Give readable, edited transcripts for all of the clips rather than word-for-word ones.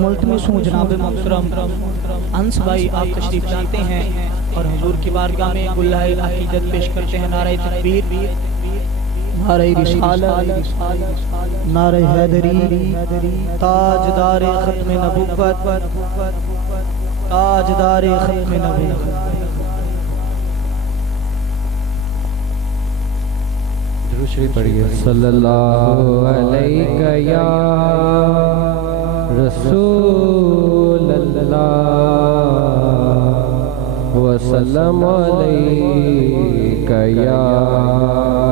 ملتمس ہوں جناب محترم انس بھائی آپ تشریف لاتے ہیں اور حضور کی بارگاہ میں گلہائے عقیدت پیش کرتے ہیں۔ نعرہ تکبیر، نعرہ رسالت، نعرہ حیدری، تاجدار ختم نبوت، تاجدار ختم نبوت۔ درود شریف پڑھیے۔ صلی اللہ علیہ یا رسول اللہ وسلم علیہ یا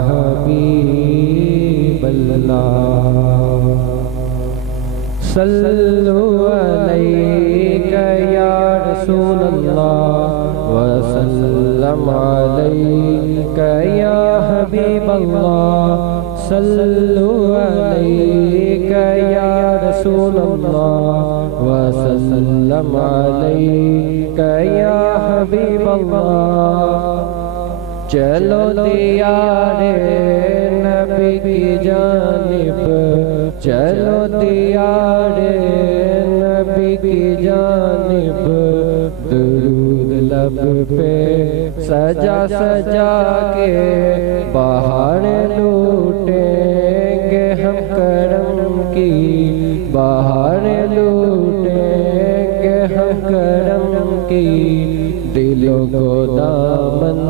حبیب اللہ، صلو علیہ یا رسول اللہ وسلم علیہ یا حبیب اللہ، صلو علیہ یا رسول اللہ وسلم علیہ یا حبیب اللہ۔ چلو دیار نبی کی جانب، چلو دیار نبی کی جانب، درود لب پہ سجا سجا کے بہار لوٹیں گے ہم کرم کی، بہار لوٹیں گے ہم کرم کی، دلوں کو دامن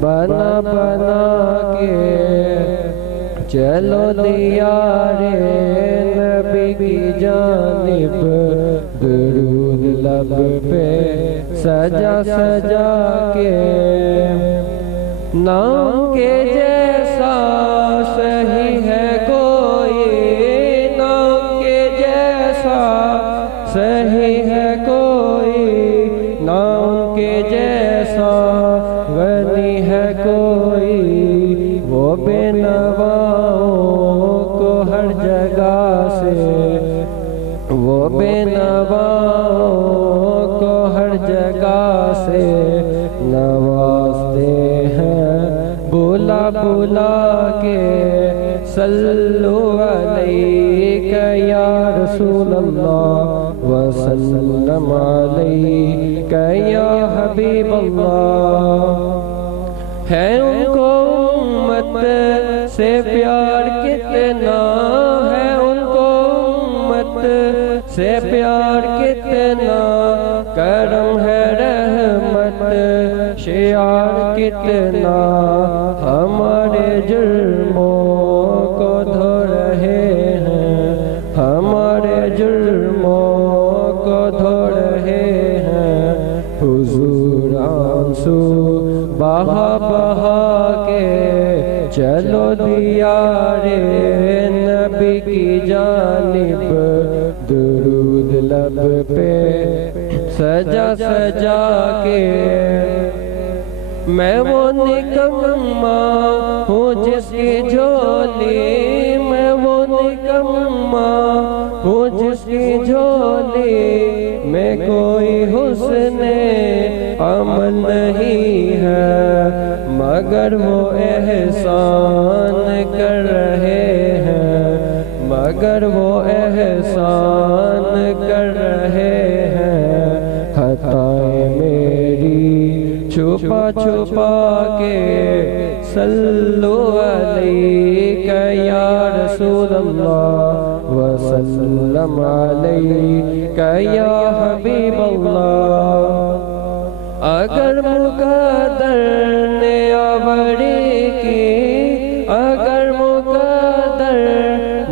بنا بنا کے، چلو دیار نبی کی جانب، درود لب پہ سجا سجا کے، نام کے جیسا صحیح ہے کوئی، نام کے جیسا صحیح ہے کوئی، نام کے جیسا غنی ہے کوئی، وہ بے نواؤں کو ہر جگہ سے، وہ بے نواؤں کو ہر جگہ سے نوازتے ہیں بلا بلا کے، صلو علیہ یا رسول اللہ وسلم علیہ یا حبیب اللہ۔ ہے ان کو امت سے پیار کتنا، ہے ان کو امت سے پیار کتنا، کرم ہے رحمت شعار کتنا، ہمارے جرموں کو دھو رہے ہیں، ہمارے جرموں کو دھو رہے ہیں، حضور آنسو بہا بہا کے، چلو دیار نبی کی جانب، درود لب پہ سجا سجا کے، میں وہ نکما ہوں جس کی جھولی، میں وہ نکما ہوں جس کی جھولی میں کوئی حسن عمل نہیں ہے، مگر وہ احسان کر رہے ہیں، مگر وہ احسان کر رہے ہیں، خطائیں میری چھپا چھپا کے، صلو علیہ یا رسول اللہ وسلم علیہ یا حبیب اللہ۔ اگر مقدر نے آوری کی، اگر مقدر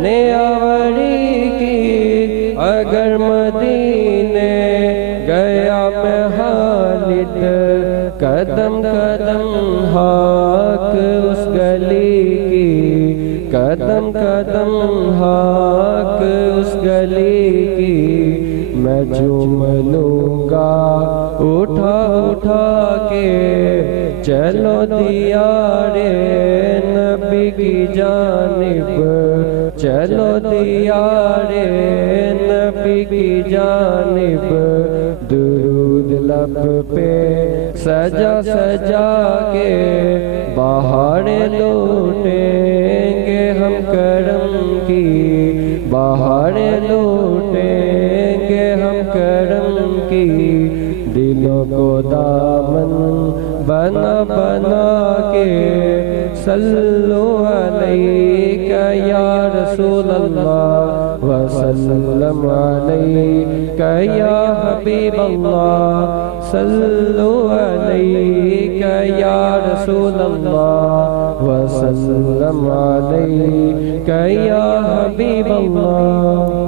نے آوری کی، اگر مدینے گیا میں خالد، قدم قدم ہاک اس گلی کی، قدم قدم ہاک اس گلی کی، میں چوم لوں گا اٹھا اٹھا کے، چلو دیار نبی کی جانب، چلو دیار نبی کی جانب، درود لب پہ سجا سجا کے، بہار لوٹیں گے ہم کرم کی، بہار لوٹیں گے کے صلو علیک یا رسول اللہ وسلم علیک یا حبیب اللہ صلو علیک یا رسول اللہ وسلم علیک یا حبیب اللہ